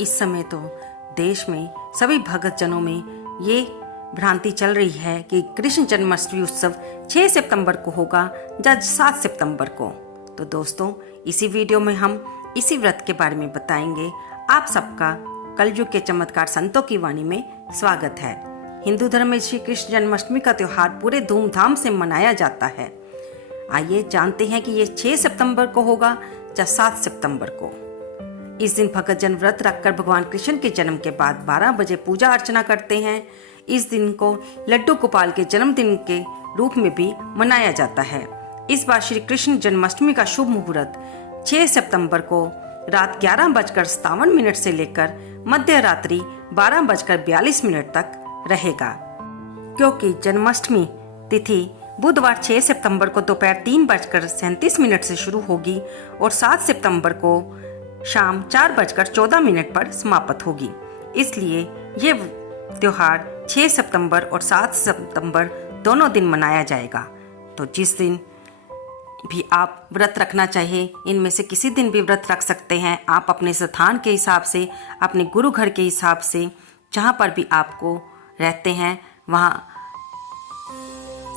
इस समय तो देश में सभी भगत जनों में ये भ्रांति चल रही है कि कृष्ण जन्माष्टमी उत्सव 6 सितंबर को होगा या 7 सितंबर को। तो दोस्तों, इसी वीडियो में हम इसी व्रत के बारे में बताएंगे। आप सबका कलयुग के चमत्कार संतों की वाणी में स्वागत है। हिंदू धर्म में श्री कृष्ण जन्माष्टमी का त्योहार पूरे धूमधाम से मनाया जाता है। आइए जानते हैं कि ये 6 सितंबर को होगा या 7 सितंबर को। इस दिन भगत जन व्रत रखकर भगवान कृष्ण के जन्म के बाद 12 बजे पूजा अर्चना करते हैं। इस दिन को लड्डू गोपाल के जन्मदिन के रूप में भी मनाया जाता है। इस बार श्री कृष्ण जन्माष्टमी का शुभ मुहूर्त 6 सितंबर को रात 11:57 से लेकर मध्य रात्रि 12:42 तक रहेगा, क्योंकि जन्माष्टमी तिथि बुधवार 6 सितंबर को दोपहर 3:37 से शुरू होगी और 7 सितंबर को शाम 4:14 पर समाप्त होगी। इसलिए ये त्योहार 6 सितंबर और 7 सितंबर दोनों दिन मनाया जाएगा। तो जिस दिन भी आप व्रत रखना चाहिए, इनमें से किसी दिन भी व्रत रख सकते हैं। आप अपने स्थान के हिसाब से, अपने गुरु घर के हिसाब से, जहाँ पर भी आपको रहते हैं वहाँ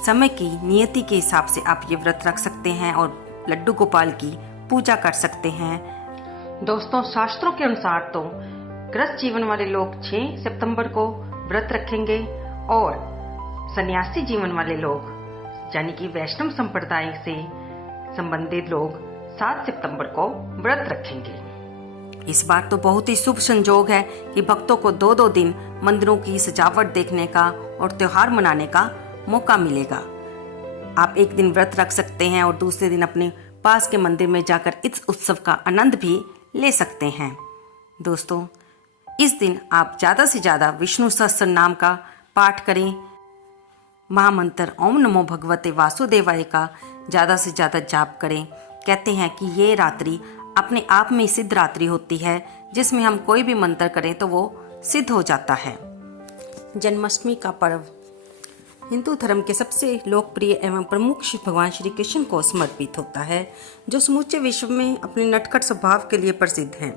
समय की नियति के हिसाब से आप ये व्रत रख सकते हैं और लड्डू गोपाल की पूजा कर सकते हैं। दोस्तों, शास्त्रों के अनुसार तो गृहस्थ जीवन वाले लोग 6 सितंबर को व्रत रखेंगे और सन्यासी जीवन वाले लोग यानी कि वैष्णव संप्रदाय से संबंधित लोग 7 सितंबर को व्रत रखेंगे। इस बार तो बहुत ही शुभ संजोग है कि भक्तों को 2-2 दिन मंदिरों की सजावट देखने का और त्योहार मनाने का मौका मिलेगा। आप एक दिन व्रत रख सकते हैं और दूसरे दिन अपने पास के मंदिर में जाकर इस उत्सव का आनंद भी ले सकते हैं। दोस्तों, इस दिन आप ज़्यादा से ज़्यादा विष्णु सहस्त्र नाम का पाठ करें। महामंत्र ओम नमो भगवते वासुदेवाय का ज़्यादा से ज़्यादा जाप करें। कहते हैं कि ये रात्रि अपने आप में सिद्ध रात्रि होती है, जिसमें हम कोई भी मंत्र करें तो वो सिद्ध हो जाता है। जन्माष्टमी का पर्व हिंदू धर्म के सबसे लोकप्रिय एवं प्रमुख भगवान श्री कृष्ण को समर्पित होता है, जो समूचे विश्व में अपने नटखट स्वभाव के लिए प्रसिद्ध हैं।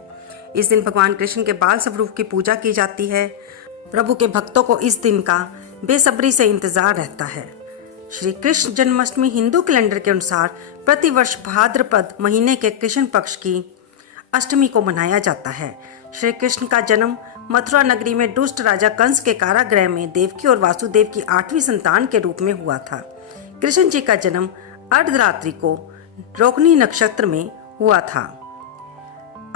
इस दिन भगवान कृष्ण के बाल स्वरूप की पूजा की जाती है। प्रभु के भक्तों को इस दिन का बेसब्री से इंतजार रहता है। श्री कृष्ण जन्माष्टमी हिंदू कैलेंडर के अनुसार प्रतिवर्ष भाद्रपद महीने के कृष्ण पक्ष की अष्टमी को मनाया जाता है। श्री कृष्ण का जन्म मथुरा नगरी में दुष्ट राजा कंस के कारागृह में देवकी और वासुदेव की 8वीं संतान के रूप में हुआ था। कृष्ण जी का जन्म अर्धरात्रि को रोहिणी नक्षत्र में हुआ था।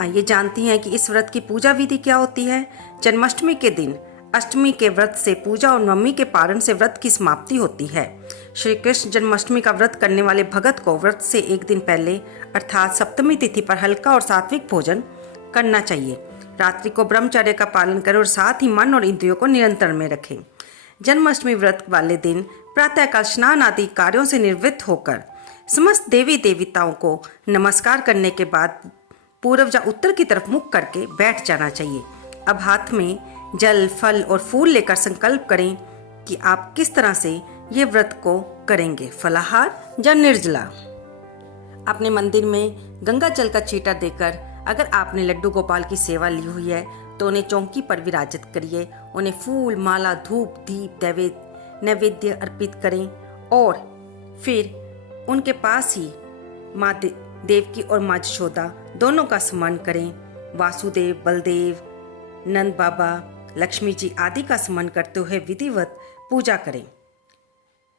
आइए जानते हैं कि इस व्रत की पूजा विधि क्या होती है। जन्माष्टमी के दिन अष्टमी के व्रत से पूजा और नवमी के पारण से व्रत की समाप्ति होती है। श्री कृष्ण जन्माष्टमी का व्रत करने वाले भगत को व्रत से एक दिन पहले अर्थात सप्तमी तिथि पर हल्का और सात्विक भोजन करना चाहिए। रात्रि को ब्रह्मचर्य का पालन करें और साथ ही मन और इंद्रियों को नियंत्रण में रखें। जन्माष्टमी व्रत वाले दिन प्रातःकाल स्नान आदि कार्यों से निवृत्त होकर समस्त देवी देवताओं को नमस्कार करने के बाद पूर्व या उत्तर की तरफ मुख करके बैठ जाना चाहिए। अब हाथ में जल, फल और फूल लेकर संकल्प करें कि आप किस तरह से ये व्रत को करेंगे, फलाहार या निर्जला। अपने मंदिर में गंगा जल का छींटा देकर अगर आपने लड्डू गोपाल की सेवा ली हुई है तो उन्हें चौकी पर विराजित करिए। उन्हें फूल, माला, धूप, दीप, नैवेद्य अर्पित करें और फिर उनके पास ही माँ देवकी और माँ यशोदा दोनों का स्मरण करें। वासुदेव, बलदेव, नंद बाबा, लक्ष्मी जी आदि का स्मरण करते हुए विधिवत पूजा करें।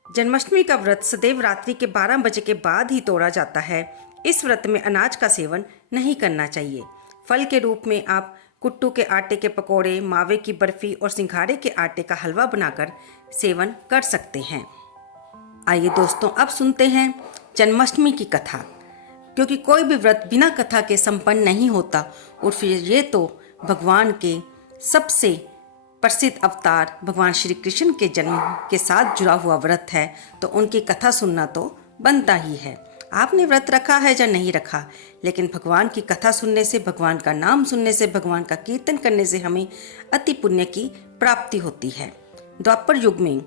जन्माष्टमी का व्रत सदैव रात्रि के 12 बजे के बाद ही तोड़ा जाता है। इस व्रत में अनाज का सेवन नहीं करना चाहिए। फल के रूप में आप कुट्टू के आटे के पकोड़े, मावे की बर्फी और सिंघाड़े के आटे का हलवा बनाकर सेवन कर सकते हैं। आइए दोस्तों, अब सुनते हैं जन्माष्टमी की कथा, क्योंकि कोई भी व्रत बिना कथा के संपन्न नहीं होता और फिर ये तो भगवान के सबसे प्रसिद्ध अवतार भगवान श्री कृष्ण के जन्म के साथ जुड़ा हुआ व्रत है, तो उनकी कथा सुनना तो बनता ही है। आपने व्रत रखा है या नहीं रखा, लेकिन भगवान की कथा सुनने से, भगवान का नाम सुनने से, भगवान का कीर्तन करने से हमें अति पुण्य की प्राप्ति होती है। द्वापर युग में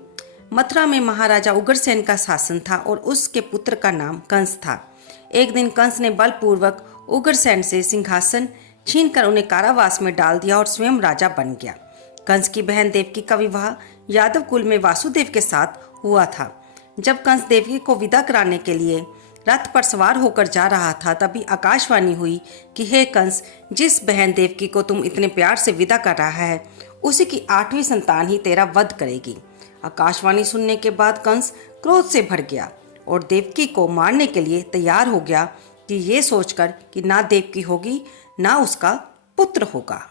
मथुरा में महाराजा उग्रसेन का शासन था और उसके पुत्र का नाम कंस था। एक दिन कंस ने बलपूर्वक उग्रसेन से सिंहासन छीनकर उन्हें कारावास में डाल दिया और स्वयं राजा बन गया। कंस की बहन देवकी का विवाह यादव कुल में वासुदेव के साथ हुआ था। जब कंस देवकी को विदा कराने के लिए रथ पर सवार होकर जा रहा था, तभी आकाशवाणी हुई कि हे कंस, जिस बहन देवकी को तुम इतने प्यार से विदा कर रहा है, उसी की 8वीं संतान ही तेरा वध करेगी। आकाशवाणी सुनने के बाद कंस क्रोध से भर गया और देवकी को मारने के लिए तैयार हो गया, कि ये सोचकर कि ना देवकी होगी ना उसका पुत्र होगा।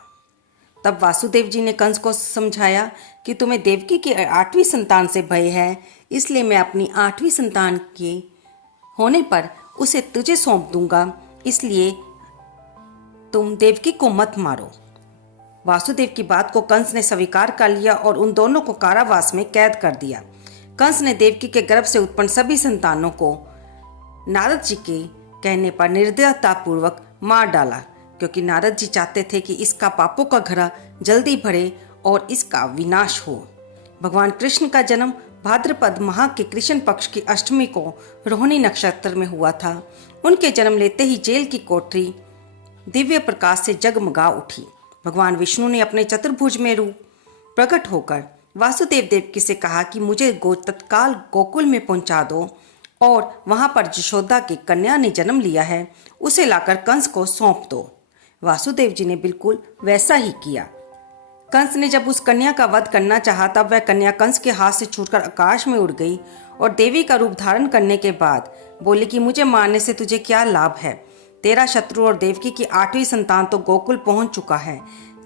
तब वासुदेव जी ने कंस को समझाया कि तुम्हें देवकी की 8वीं संतान से भय है, इसलिए मैं अपनी 8वीं संतान के होने पर उसे तुझे सौंप दूंगा, इसलिए तुम देवकी को मत मारो। वासुदेव की बात को कंस ने स्वीकार कर लिया और उन दोनों को कारावास में कैद कर दिया। कंस ने देवकी के गर्भ से उत्पन्न सभी संतानों को नारद जी के कहने पर निर्दयतापूर्वक मार डाला, क्योंकि नारद जी चाहते थे कि इसका पापों का घड़ा जल्दी भरे और इसका विनाश हो। भगवान कृष्ण का जन्म भाद्रपद माह के कृष्ण पक्ष की अष्टमी को रोहिणी नक्षत्र में हुआ था। उनके जन्म लेते ही जेल की कोठरी दिव्य प्रकाश से जगमगा उठी। भगवान विष्णु ने अपने चतुर्भुज में रूप प्रकट होकर वासुदेव देवकी से कहा कि मुझे तत्काल गोकुल में पहुंचा दो और वहां पर यशोदा की कन्या ने जन्म लिया है, उसे लाकर कंस को सौंप दो। वासुदेव जी ने बिल्कुल वैसा ही किया। कंस ने जब उस कन्या का वध करना चाहा, तब वह कन्या कंस के हाथ से छूटकर आकाश में उड़ गई और देवी का रूप धारण करने के बाद बोली कि मुझे मारने से तुझे क्या लाभ है, तेरा शत्रु और देवकी की 8वीं संतान तो गोकुल पहुंच चुका है।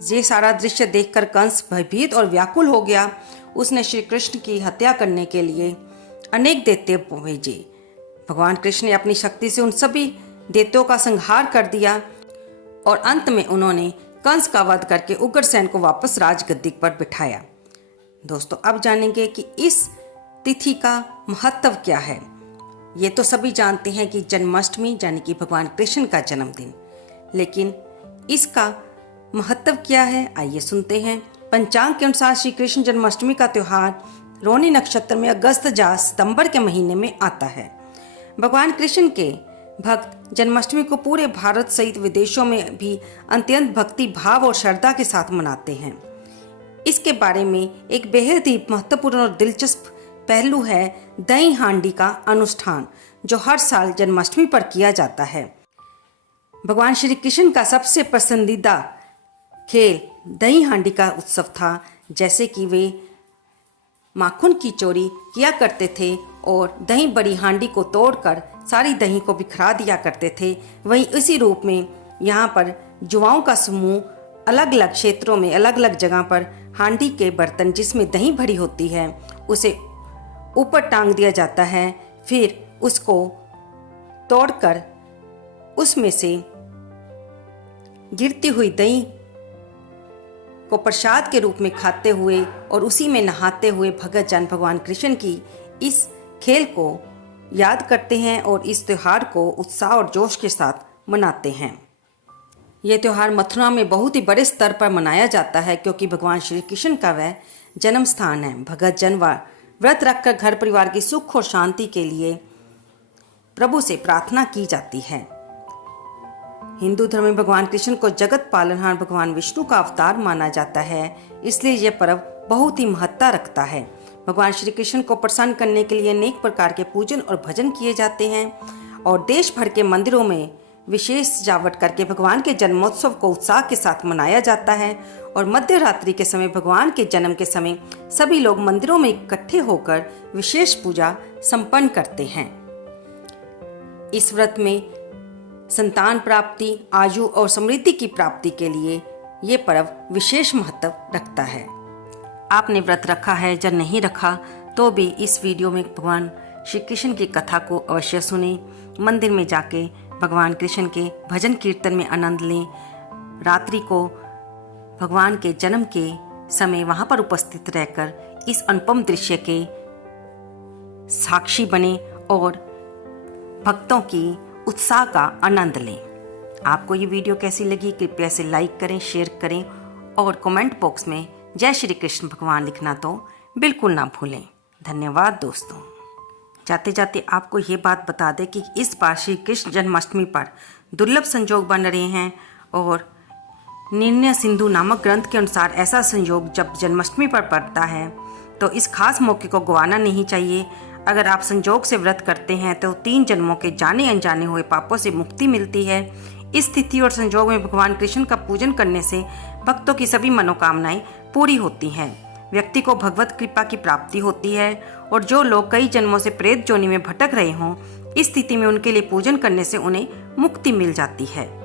ये सारा दृश्य देखकर कंस भयभीत और व्याकुल हो गया। उसने श्री कृष्ण की हत्या करने के लिए अनेक दैत्य भेजे। भगवान कृष्ण ने अपनी शक्ति से उन सभी दैत्यों का संहार कर दिया और अंत में उन्होंने कंस का वध करके उग्रसेन को वापस राजगद्दी पर बिठाया। दोस्तों, अब जानेंगे कि इस तिथि का महत्व क्या है। ये तो सभी जानते हैं कि जन्माष्टमी यानी कि भगवान कृष्ण का जन्मदिन, लेकिन इसका महत्व क्या है, आइए सुनते हैं। पंचांग के अनुसार श्री कृष्ण जन्माष्टमी का त्यौहार रोहिणी नक्षत्र में अगस्त या सितंबर के महीने में आता है। भगवान कृष्ण के भक्त जन्माष्टमी को पूरे भारत सहित विदेशों में भी अत्यंत भक्ति भाव और श्रद्धा के साथ मनाते हैं। इसके बारे में एक बेहद ही महत्वपूर्ण और दिलचस्प पहलू है दही हांडी का अनुष्ठान, जो हर साल जन्माष्टमी पर किया जाता है। भगवान श्री कृष्ण का सबसे पसंदीदा खेल दही हांडी का उत्सव था। जैसे कि वे माखन की चोरी किया करते थे और दही बड़ी हांडी को तोड़कर सारी दही को बिखरा दिया करते थे। वहीं इसी रूप में यहाँ पर युवाओं का समूह अलग अलग क्षेत्रों में अलग अलग जगह पर हांडी के बर्तन जिसमें दही भरी होती है उसे ऊपर टांग दिया जाता है। फिर उसको तोड़कर उसमें से गिरती हुई दही को प्रसाद के रूप में खाते हुए और उसी में नहाते हुए भगत जन भगवान कृष्ण की इस खेल को याद करते हैं और इस त्यौहार को उत्साह और जोश के साथ मनाते हैं। यह त्यौहार मथुरा में बहुत ही बड़े स्तर पर मनाया जाता है, क्योंकि भगवान श्री कृष्ण का वह जन्म स्थान है। भगत जन व्रत रखकर घर परिवार की सुख और शांति के लिए प्रभु से प्रार्थना की जाती है। हिंदू धर्म में भगवान कृष्ण को जगत पालनहार भगवान विष्णु का अवतार माना जाता है, इसलिए यह पर्व बहुत ही महत्ता रखता है। भगवान श्री कृष्ण को प्रसन्न करने के लिए अनेक प्रकार के पूजन और भजन किए जाते हैं और देश भर के मंदिरों में विशेष सजावट करके भगवान के जन्मोत्सव को उत्साह के साथ मनाया जाता है। और मध्य रात्रि के समय भगवान के जन्म के समय सभी लोग मंदिरों में इकट्ठे होकर विशेष पूजा संपन्न करते हैं। इस व्रत में संतान प्राप्ति, आयु और समृद्धि की प्राप्ति के लिए ये पर्व विशेष महत्व रखता है। आपने व्रत रखा है या नहीं रखा तो भी इस वीडियो में भगवान श्री कृष्ण की कथा को अवश्य सुने। मंदिर में जाके भगवान कृष्ण के भजन कीर्तन में आनंद लें। रात्रि को भगवान के जन्म के समय वहाँ पर उपस्थित रहकर इस अनुपम दृश्य के साक्षी बने और भक्तों की उत्साह का आनंद लें। आपको ये वीडियो कैसी लगी कृपया इसे लाइक करें, शेयर करें और कमेंट बॉक्स में जय श्री कृष्ण भगवान लिखना तो बिल्कुल ना भूलें। धन्यवाद दोस्तों। जाते जाते आपको ये बात बता दें कि इस बार श्री कृष्ण जन्माष्टमी पर दुर्लभ संजोग बन रहे हैं और निर्णय सिंधु नामक ग्रंथ के अनुसार ऐसा संयोग जब जन्माष्टमी पर पड़ता है तो इस खास मौके को गंवाना नहीं चाहिए। अगर आप संजोग से व्रत करते हैं तो 3 जन्मों के जाने अनजाने हुए पापों से मुक्ति मिलती है। इस तिथि और संजोग में भगवान कृष्ण का पूजन करने से भक्तों की सभी मनोकामनाएं पूरी होती हैं। व्यक्ति को भगवत कृपा की प्राप्ति होती है और जो लोग कई जन्मों से प्रेत जोनि में भटक रहे हों, इस स्थिति में उनके लिए पूजन करने से उन्हें मुक्ति मिल जाती है।